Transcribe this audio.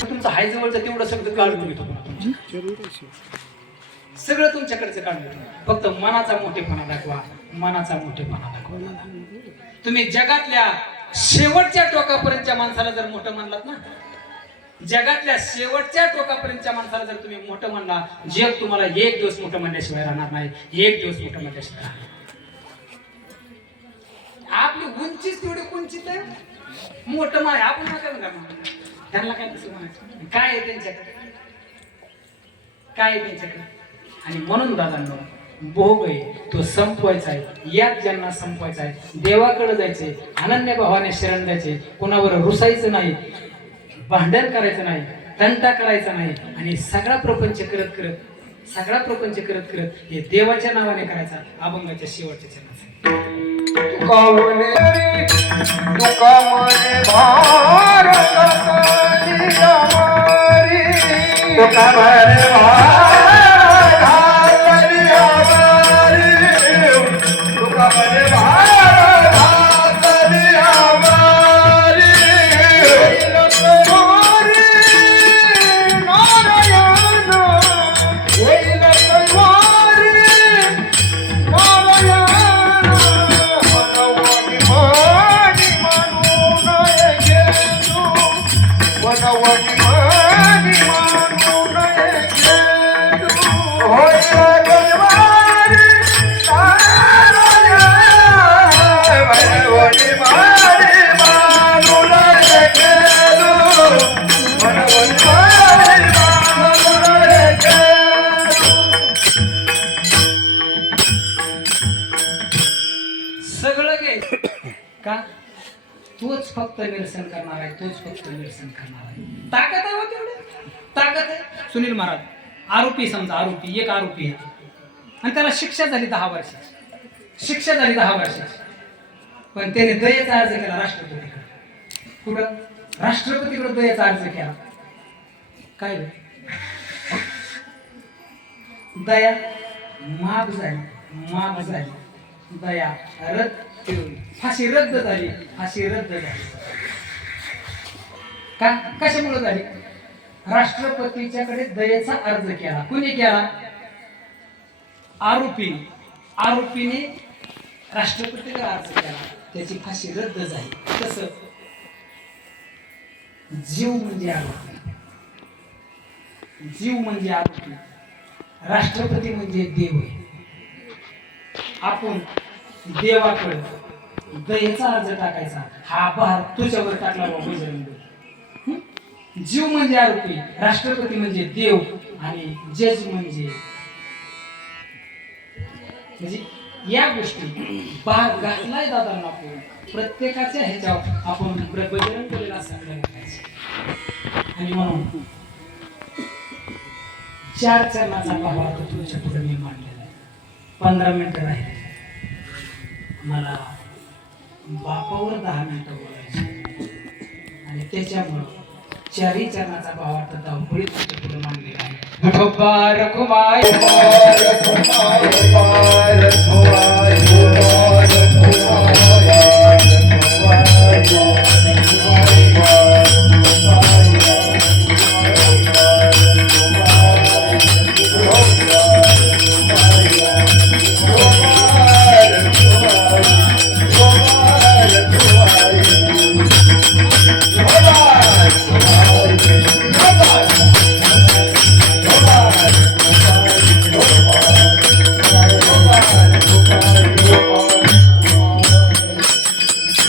तुमचं हाय जवळचं तेवढं सगळं काढून घेतो सगळं तुमच्याकडचं काढून घेतो फक्त मनाचा मोठेपणा दाखवा. मनाचा मोठेपणा दाखवा. तुम्ही जगातल्या शेवटच्या टोकापर्यंतच्या माणसाला जर मोठं म्हणलात ना जगातल्या शेवटच्या टोकापर्यंतच्या माणसाला जर तुम्ही मोठं म्हणला जग तुम्हाला एक दिवस मोठं म्हणल्याशिवाय राहणार नाही. एक दिवस मोठं म्हणल्याशिवाय राहणार आपली उंचीच तेवढी उंचीत आहे. मोठं माय आपण नका म्हणा त्यांना काय कसं म्हणायचं? काय आहे त्यांच्याकडे? काय आहे त्यांच्याकडे? आणि म्हणून दादांनो भोग आहे तो संपवायचा आहे. यात ज्यांना संपवायचा आहे देवाकडे जायचे अनन्य भावाने शरण द्यायचे. कोणावर रुसायचं नाही भांडण करायचं नाही तंटा करायचा नाही. आणि सगळा प्रपंच करत करत सगळा प्रपंच करत करत हे देवाच्या नावाने करायचा अभंगाच्या शेवटच्या चरणाचा का? तोच फक्त निरसन करणार आहे तोच फक्त निरसन करणार आहे. ताकद आहे हो ताकद आहे? सुनील महाराज आरोपी समजा आरोपी एक आरोपी आहे. आणि त्याला शिक्षा झाली दहा वर्षाची. शिक्षा झाली दहा वर्षाची. पण त्याने दयेचा अर्ज केला राष्ट्रपतीकडे. कुठं? राष्ट्रपतीकडे दयेचा अर्ज केला. काय दया माग झाली माग झाली दया रद्द फाशी रद्द झाली फाशी रद्द झाली. का? कशामुळे झाली? राष्ट्रपतीच्याकडे दयेचा अर्ज केला. कुणी केला? आरोपी. आरोपीने राष्ट्रपतीकडे अर्ज केला. त्याची फाशी रद्द झाली. तस जीव म्हणजे आरोपी. जीव म्हणजे आरोपी. राष्ट्रपती म्हणजे देव आहे. आपण देवाकडे दयेचा अर्ज टाकायचा. हा भार तुझ्यावर टाकला बाबा बजरंग जीव म्हणजे आरोपी राष्ट्रपती म्हणजे देव आणि जज म्हणजे म्हणजे या गोष्टी भार घातलाय दादांना आपण. प्रत्येकाच्या ह्याच्यावर आपण बजरंग आणि म्हणून चार चरणाचा भावार्थ तुमच्यापुढे मी मांडलेला आहे. पंधरा मिनिटं राहिले. मला बापावर दहा मिनिटं बोलायचं आणि त्याच्यामुळं चारी चरणाचा भाव अर्थ धावपुळी तुमच्यापुढे मांडलेला आहे विठोबा रखुमाय रखुमाय रखुमाय रखुमाय